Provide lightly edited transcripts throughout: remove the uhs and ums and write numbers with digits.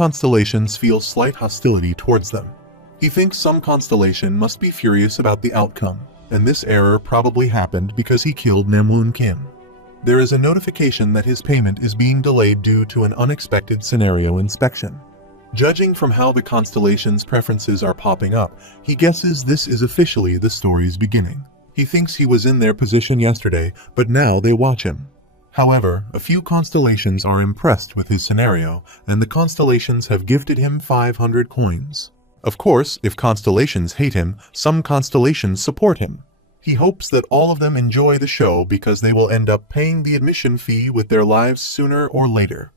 constellations feel slight hostility towards them. He thinks some constellation must be furious about the outcome, and this error probably happened because he killed Manhwa Kim. There is a notification that his payment is being delayed due to an unexpected scenario inspection. Judging from how the constellation's preferences are popping up, he guesses this is officially the story's beginning. He thinks he was in their position yesterday, but now they watch him. However, a few constellations are impressed with his scenario, and the constellations have gifted him 500 coins. Of course, if constellations hate him, some constellations support him. He hopes that all of them enjoy the show because they will end up paying the admission fee with their lives sooner or later.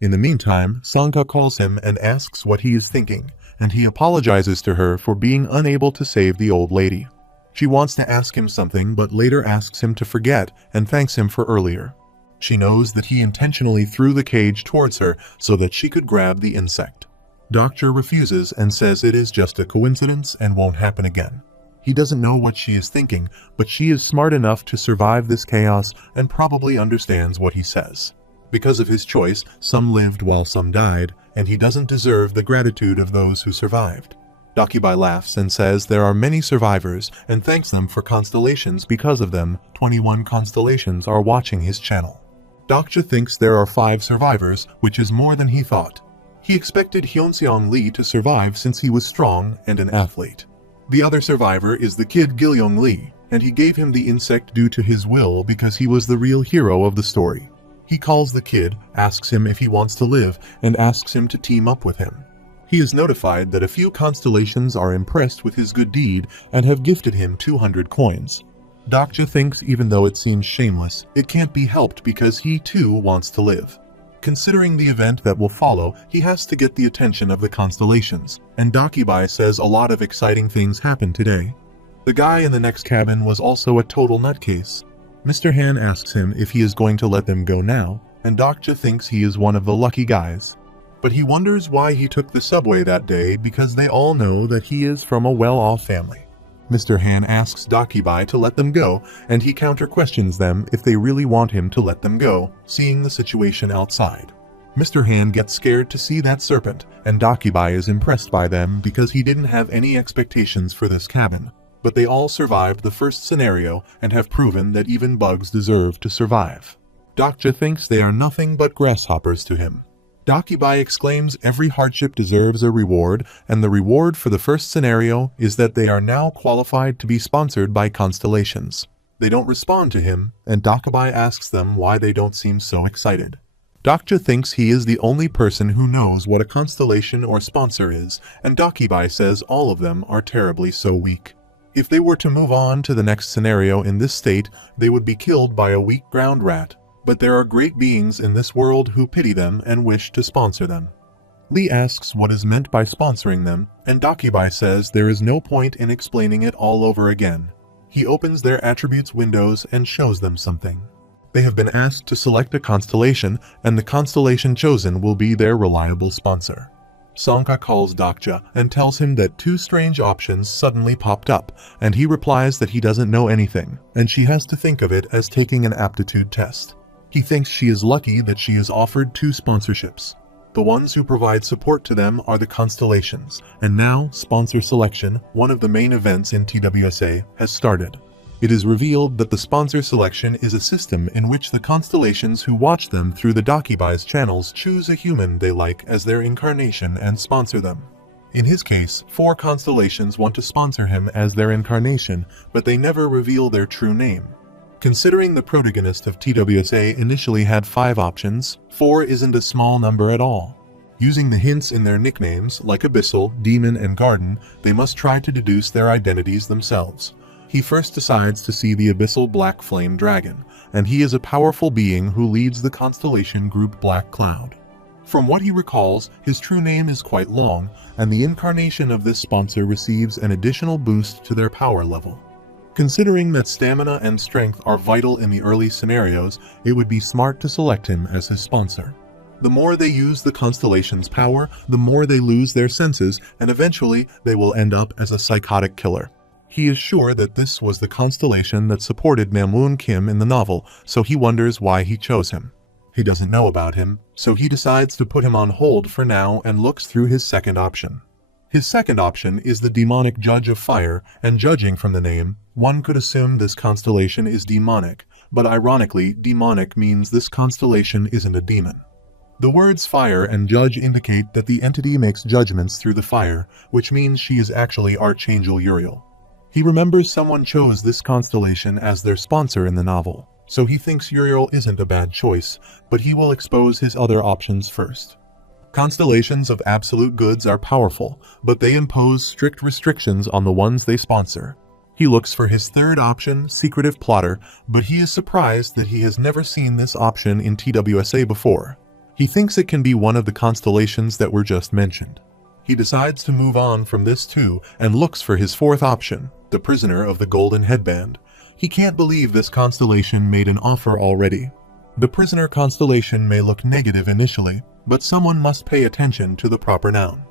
In the meantime, Sanka calls him and asks what he is thinking, and he apologizes to her for being unable to save the old lady. She wants to ask him something but later asks him to forget and thanks him for earlier. She knows that he intentionally threw the cage towards her so that she could grab the insect. Doctor refuses and says it is just a coincidence and won't happen again. He doesn't know what she is thinking, but she is smart enough to survive this chaos and probably understands what he says. Because of his choice, some lived while some died, and he doesn't deserve the gratitude of those who survived. Dakibai laughs and says there are many survivors and thanks them for constellations. Because of them, 21 constellations are watching his channel. Dokja thinks there are 5 survivors, which is more than he thought. He expected Hyunseong Lee to survive since he was strong and an athlete. The other survivor is the kid Gilyong Lee, and he gave him the insect due to his will because he was the real hero of the story. He calls the kid, asks him if he wants to live, and asks him to team up with him. He is notified that a few constellations are impressed with his good deed and have gifted him 200 coins. Dokja thinks even though it seems shameless, it can't be helped because he too wants to live. Considering the event that will follow, he has to get the attention of the constellations, and Dakibai says a lot of exciting things happened today. The guy in the next cabin was also a total nutcase. Mr. Han asks him if he is going to let them go now, and Dokja thinks he is one of the lucky guys. But he wonders why he took the subway that day because they all know that he is from a well-off family. Mr. Han asks Dakibai to let them go, and he counter-questions them if they really want him to let them go, seeing the situation outside. Mr. Han gets scared to see that serpent, and Dakibai is impressed by them because he didn't have any expectations for this cabin. But they all survived the first scenario and have proven that even bugs deserve to survive. Dokja thinks they are nothing but grasshoppers to him. Dakibai exclaims every hardship deserves a reward, and the reward for the first scenario is that they are now qualified to be sponsored by constellations. They don't respond to him, and Dakibai asks them why they don't seem so excited. Dokja thinks he is the only person who knows what a constellation or sponsor is, and Dakibai says all of them are terribly so weak. If they were to move on to the next scenario in this state, they would be killed by a weak ground rat. But there are great beings in this world who pity them and wish to sponsor them. Lee asks what is meant by sponsoring them, and Dakibai says there is no point in explaining it all over again. He opens their attributes windows and shows them something. They have been asked to select a constellation, and the constellation chosen will be their reliable sponsor. Sanka calls Dokja and tells him that 2 strange options suddenly popped up, and he replies that he doesn't know anything, and she has to think of it as taking an aptitude test. He thinks she is lucky that she is offered 2 sponsorships. The ones who provide support to them are the constellations, and now sponsor selection, one of the main events in TWSA, has started. It is revealed that the sponsor selection is a system in which the constellations who watch them through the Dakibai's channels choose a human they like as their incarnation and sponsor them. In his case, 4 constellations want to sponsor him as their incarnation, but they never reveal their true name. Considering the protagonist of TWSA initially had 5 options, 4 isn't a small number at all. Using the hints in their nicknames, like Abyssal, Demon, and Garden, they must try to deduce their identities themselves. He first decides to see the Abyssal Black Flame Dragon, and he is a powerful being who leads the constellation group Black Cloud. From what he recalls, his true name is quite long, and the incarnation of this sponsor receives an additional boost to their power level. Considering that stamina and strength are vital in the early scenarios, it would be smart to select him as his sponsor. The more they use the constellation's power, the more they lose their senses, and eventually they will end up as a psychotic killer. He is sure that this was the constellation that supported Manhwa Kim in the novel, so he wonders why he chose him. He doesn't know about him, so he decides to put him on hold for now and looks through his second option. His second option is the demonic Judge of Fire, and judging from the name, one could assume this constellation is demonic, but ironically, demonic means this constellation isn't a demon. The words fire and judge indicate that the entity makes judgments through the fire, which means she is actually Archangel Uriel. He remembers someone chose this constellation as their sponsor in the novel, so he thinks Uriel isn't a bad choice, but he will expose his other options first. Constellations of absolute goods are powerful, but they impose strict restrictions on the ones they sponsor. He looks for his third option, Secretive Plotter, but he is surprised that he has never seen this option in TWSA before. He thinks it can be one of the constellations that were just mentioned. He decides to move on from this too and looks for his fourth option, the Prisoner of the Golden Headband. He can't believe this constellation made an offer already. The Prisoner constellation may look negative initially, but someone must pay attention to the proper noun.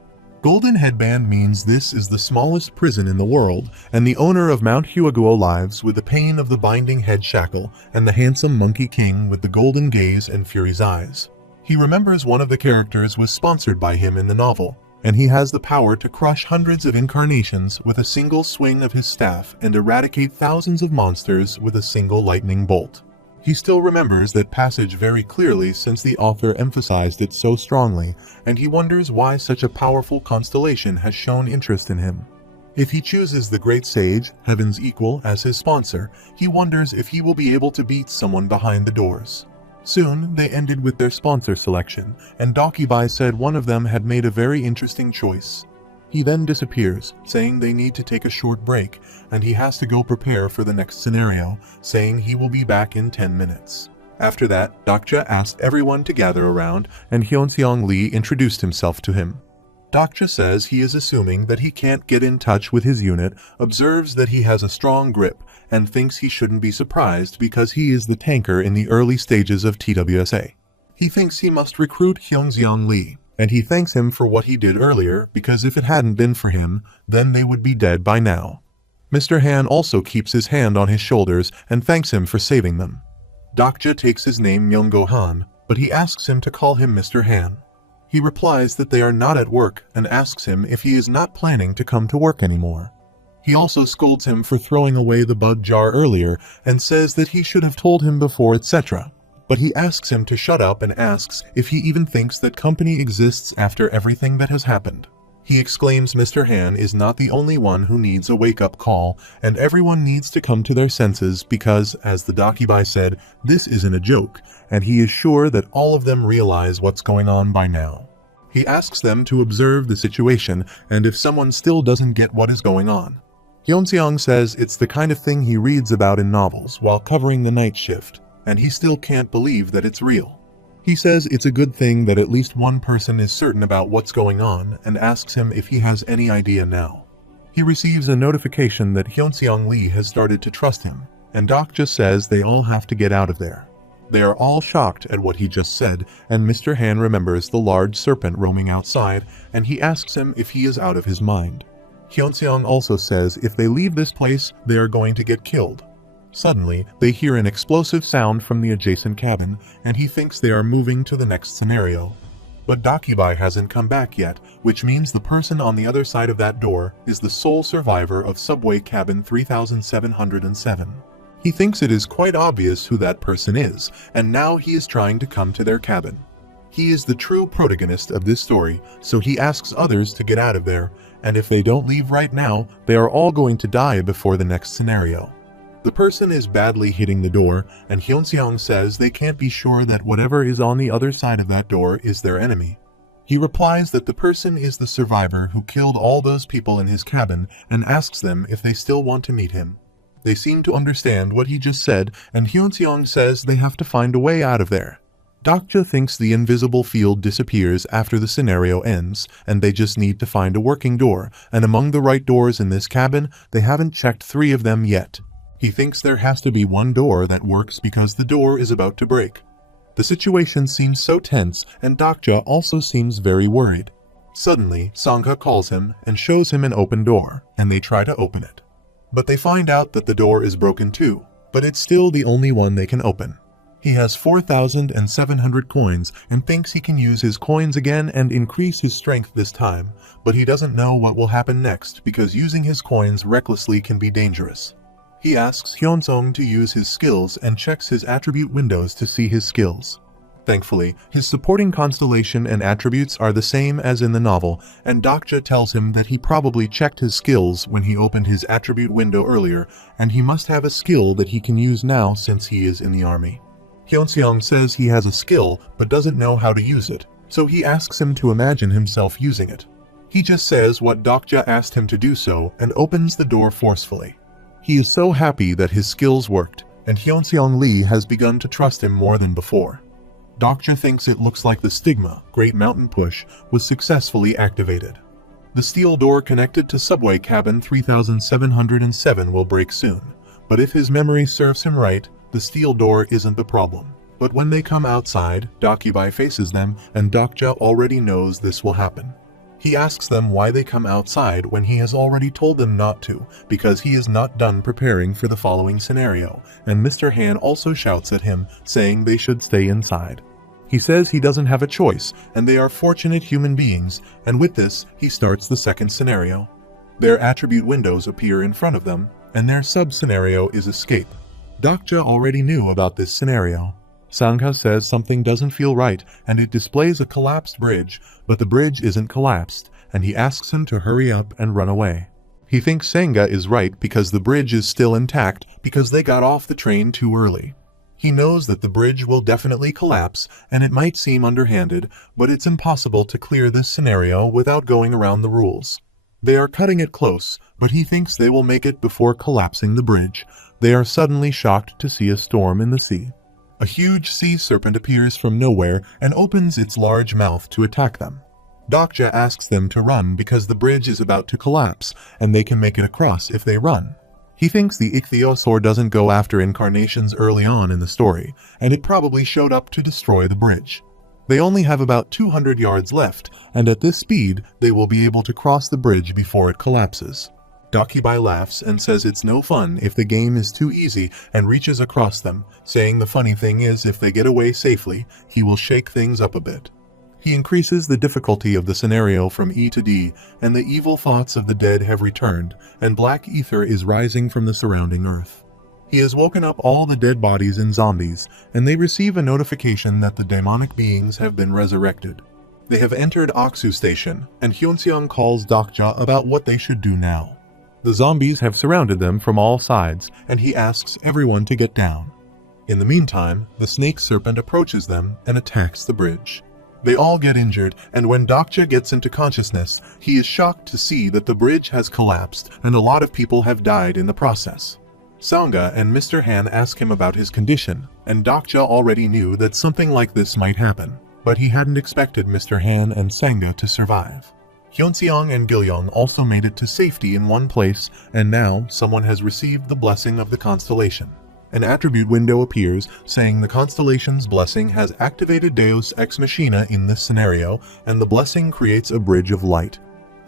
Golden Headband means this is the smallest prison in the world, and the owner of Mount Huaguo lives with the pain of the binding head shackle and the handsome monkey king with the golden gaze and Fury's eyes. He remembers one of the characters was sponsored by him in the novel, and he has the power to crush hundreds of incarnations with a single swing of his staff and eradicate thousands of monsters with a single lightning bolt. He still remembers that passage very clearly since the author emphasized it so strongly, and he wonders why such a powerful constellation has shown interest in him. If he chooses the Great Sage, Heaven's Equal, as his sponsor, he wonders if he will be able to beat someone behind the doors. Soon, they ended with their sponsor selection, and Dokibai said one of them had made a very interesting choice. He then disappears, saying they need to take a short break, and he has to go prepare for the next scenario, saying he will be back in 10 minutes. After that, Dokja asked everyone to gather around, and Hyunseong Lee introduced himself to him. Dokja says he is assuming that he can't get in touch with his unit, observes that he has a strong grip, and thinks he shouldn't be surprised because he is the tanker in the early stages of TWSA. He thinks he must recruit Hyunseong Lee, and he thanks him for what he did earlier because if it hadn't been for him, then they would be dead by now. Mr. Han also keeps his hand on his shoulders and thanks him for saving them. Dokja takes his name Myung-go Han, but he asks him to call him Mr. Han. He replies that they are not at work and asks him if he is not planning to come to work anymore. He also scolds him for throwing away the bug jar earlier and says that he should have told him before, etc. But he asks him to shut up and asks if he even thinks that company exists after everything that has happened. He exclaims Mr. Han is not the only one who needs a wake-up call, and everyone needs to come to their senses because, as the Dokibai said, this isn't a joke, and he is sure that all of them realize what's going on by now. He asks them to observe the situation, and if someone still doesn't get what is going on. Hyunseong says it's the kind of thing he reads about in novels while covering the night shift, and he still can't believe that it's real. He says it's a good thing that at least one person is certain about what's going on and asks him if he has any idea now. He receives a notification that Hyunseong Lee has started to trust him, and Doc just says they all have to get out of there. They are all shocked at what he just said, and Mr. Han remembers the large serpent roaming outside, and he asks him if he is out of his mind. Hyunseong also says if they leave this place, they are going to get killed. Suddenly, they hear an explosive sound from the adjacent cabin, and he thinks they are moving to the next scenario. But Dokibai hasn't come back yet, which means the person on the other side of that door is the sole survivor of subway cabin 3707. He thinks it is quite obvious who that person is, and now he is trying to come to their cabin. He is the true protagonist of this story, so he asks others to get out of there, and if they don't leave right now, they are all going to die before the next scenario. The person is badly hitting the door, and Hyunseong says they can't be sure that whatever is on the other side of that door is their enemy. He replies that the person is the survivor who killed all those people in his cabin and asks them if they still want to meet him. They seem to understand what he just said, and Hyunseong says they have to find a way out of there. Dokja thinks the invisible field disappears after the scenario ends, and they just need to find a working door, and among the right doors in this cabin, they haven't checked 3 of them yet. He thinks there has to be one door that works because the door is about to break. The situation seems so tense, and Dokja also seems very worried. Suddenly, Sangha calls him and shows him an open door, and they try to open it. But they find out that the door is broken too, but it's still the only one they can open. He has 4,700 coins and thinks he can use his coins again and increase his strength this time, but he doesn't know what will happen next because using his coins recklessly can be dangerous. He asks Hyunsung to use his skills and checks his attribute windows to see his skills. Thankfully, his supporting constellation and attributes are the same as in the novel, and Dokja tells him that he probably checked his skills when he opened his attribute window earlier, and he must have a skill that he can use now since he is in the army. Hyunseong says he has a skill but doesn't know how to use it, so he asks him to imagine himself using it. He just says what Dokja asked him to do so and opens the door forcefully. He is so happy that his skills worked, and Hyunseong Lee has begun to trust him more than before. Dokja thinks it looks like the Stigma, Great Mountain Push, was successfully activated. The steel door connected to subway cabin 3707 will break soon, but if his memory serves him right, the steel door isn't the problem. But when they come outside, Dakibai faces them, and Dokja already knows this will happen. He asks them why they come outside when he has already told them not to, because he is not done preparing for the following scenario, and Mr. Han also shouts at him, saying they should stay inside. He says he doesn't have a choice, and they are fortunate human beings, and with this, he starts the second scenario. Their attribute windows appear in front of them, and their sub-scenario is escape. Dokja already knew about this scenario. Sangha says something doesn't feel right, and it displays a collapsed bridge, but the bridge isn't collapsed, and he asks him to hurry up and run away. He thinks Sangha is right because the bridge is still intact because they got off the train too early. He knows that the bridge will definitely collapse, and it might seem underhanded, but it's impossible to clear this scenario without going around the rules. They are cutting it close, but he thinks they will make it before collapsing the bridge. They are suddenly shocked to see a storm in the sea. A huge sea serpent appears from nowhere and opens its large mouth to attack them. Dokja asks them to run because the bridge is about to collapse, and they can make it across if they run. He thinks the ichthyosaur doesn't go after incarnations early on in the story, and it probably showed up to destroy the bridge. They only have about 200 yards left, and at this speed, they will be able to cross the bridge before it collapses. Dakibai laughs and says it's no fun if the game is too easy and reaches across them, saying the funny thing is if they get away safely, he will shake things up a bit. He increases the difficulty of the scenario from E to D, and the evil thoughts of the dead have returned, and black ether is rising from the surrounding earth. He has woken up all the dead bodies and zombies, and they receive a notification that the demonic beings have been resurrected. They have entered Aksu Station, and Hyunseong calls Dokja about what they should do now. The zombies have surrounded them from all sides, and he asks everyone to get down. In the meantime, the snake serpent approaches them and attacks the bridge. They all get injured, and when Dokja gets into consciousness, he is shocked to see that the bridge has collapsed and a lot of people have died in the process. Sangha and Mr. Han ask him about his condition, and Dokja already knew that something like this might happen, but he hadn't expected Mr. Han and Sangha to survive. Hyunseong and Gilyong also made it to safety in one place, and now someone has received the blessing of the constellation. An attribute window appears saying the constellation's blessing has activated Deus Ex Machina in this scenario, and the blessing creates a bridge of light.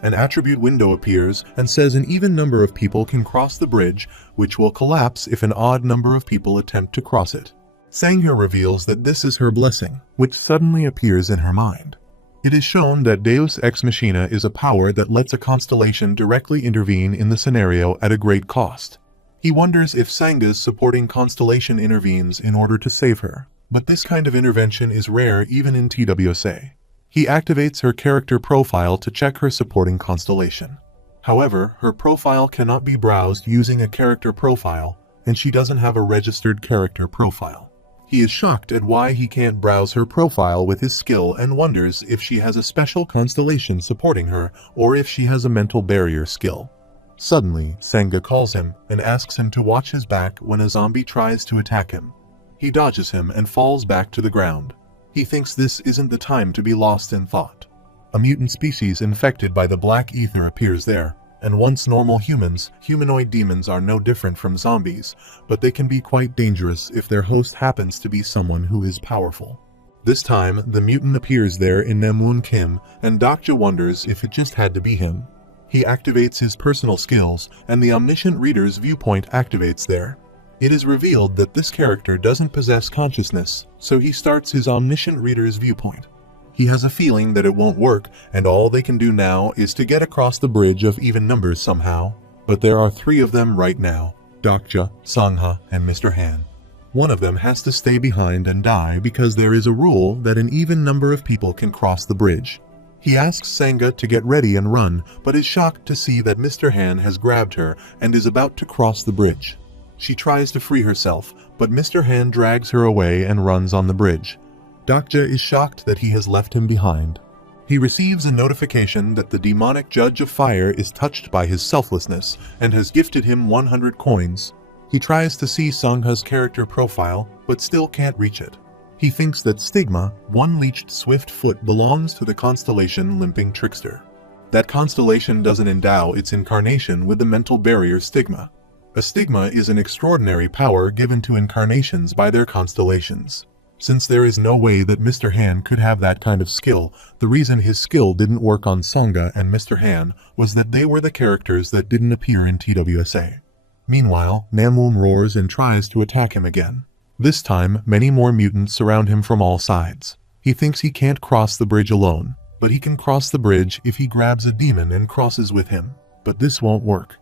An attribute window appears and says an even number of people can cross the bridge, which will collapse if an odd number of people attempt to cross it. Sangha reveals that this is her blessing, which suddenly appears in her mind. It is shown that Deus Ex Machina is a power that lets a constellation directly intervene in the scenario at a great cost. He wonders if Sangha's supporting constellation intervenes in order to save her, but this kind of intervention is rare even in TWSA. He activates her character profile to check her supporting constellation. However, her profile cannot be browsed using a character profile, and she doesn't have a registered character profile. He is shocked at why he can't browse her profile with his skill and wonders if she has a special constellation supporting her or if she has a mental barrier skill. Suddenly, Sangha calls him and asks him to watch his back when a zombie tries to attack him. He dodges him and falls back to the ground. He thinks this isn't the time to be lost in thought. A mutant species infected by the black ether appears there, and once normal humans, humanoid demons are no different from zombies, but they can be quite dangerous if their host happens to be someone who is powerful. This time, the mutant appears there in Naemun Kim, and Dokja wonders if it just had to be him. He activates his personal skills, and the omniscient reader's viewpoint activates there. It is revealed that this character doesn't possess consciousness, so he starts his omniscient reader's viewpoint. He has a feeling that it won't work, and all they can do now is to get across the bridge of even numbers somehow. But there are 3 of them right now: Dokja, Sangha, and Mr. Han. One of them has to stay behind and die because there is a rule that an even number of people can cross the bridge. He asks Sangha to get ready and run, but is shocked to see that Mr. Han has grabbed her and is about to cross the bridge. She tries to free herself, but Mr. Han drags her away and runs on the bridge. Dokja is shocked that he has left him behind. He receives a notification that the demonic judge of fire is touched by his selflessness and has gifted him 100 coins. He tries to see Sangha's character profile, but still can't reach it. He thinks that Stigma, one-leeched swift foot, belongs to the constellation Limping Trickster. That constellation doesn't endow its incarnation with the mental barrier Stigma. A stigma is an extraordinary power given to incarnations by their constellations. Since there is no way that Mr. Han could have that kind of skill, the reason his skill didn't work on Sangha and Mr. Han was that they were the characters that didn't appear in TWSA. Meanwhile, Namwoon roars and tries to attack him again. This time, many more mutants surround him from all sides. He thinks he can't cross the bridge alone, but he can cross the bridge if he grabs a demon and crosses with him. But this won't work.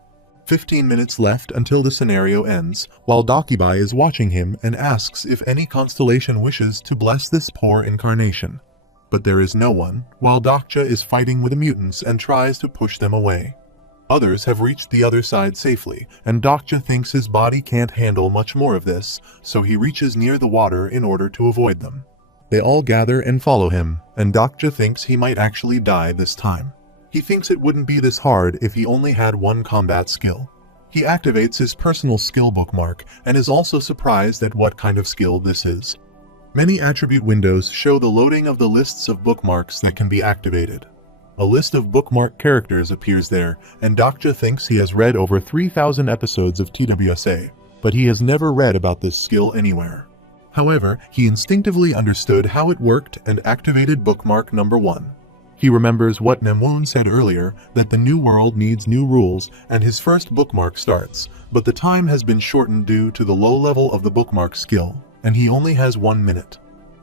15 minutes left until the scenario ends, while Dokibai is watching him and asks if any constellation wishes to bless this poor incarnation. But there is no one, while Dokja is fighting with the mutants and tries to push them away. Others have reached the other side safely, and Dokja thinks his body can't handle much more of this, so he reaches near the water in order to avoid them. They all gather and follow him, and Dokja thinks he might actually die this time. He thinks it wouldn't be this hard if he only had one combat skill. He activates his personal skill bookmark and is also surprised at what kind of skill this is. Many attribute windows show the loading of the lists of bookmarks that can be activated. A list of bookmark characters appears there, and Dokja thinks he has read over 3,000 episodes of TWSA, but he has never read about this skill anywhere. However, he instinctively understood how it worked and activated bookmark number 1. He remembers what Namwoon said earlier, that the new world needs new rules, and his first bookmark starts, but the time has been shortened due to the low level of the bookmark skill, and he only has 1 minute.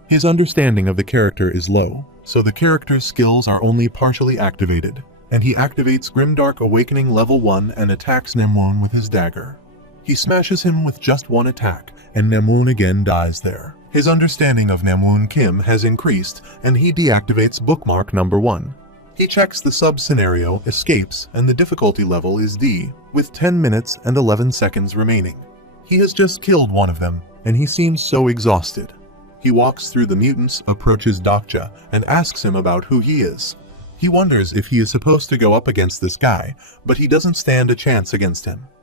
His understanding of the character is low, so the character's skills are only partially activated, and he activates Grimdark Awakening level 1 and attacks Namwoon with his dagger. He smashes him with just 1 attack, and Namwoon again dies there. His understanding of Namwoon Kim has increased, and he deactivates bookmark number 1. He checks the sub-scenario, escapes, and the difficulty level is D, with 10 minutes and 11 seconds remaining. He has just killed one of them, and he seems so exhausted. He walks through the mutants, approaches Dokja, and asks him about who he is. He wonders if he is supposed to go up against this guy, but he doesn't stand a chance against him.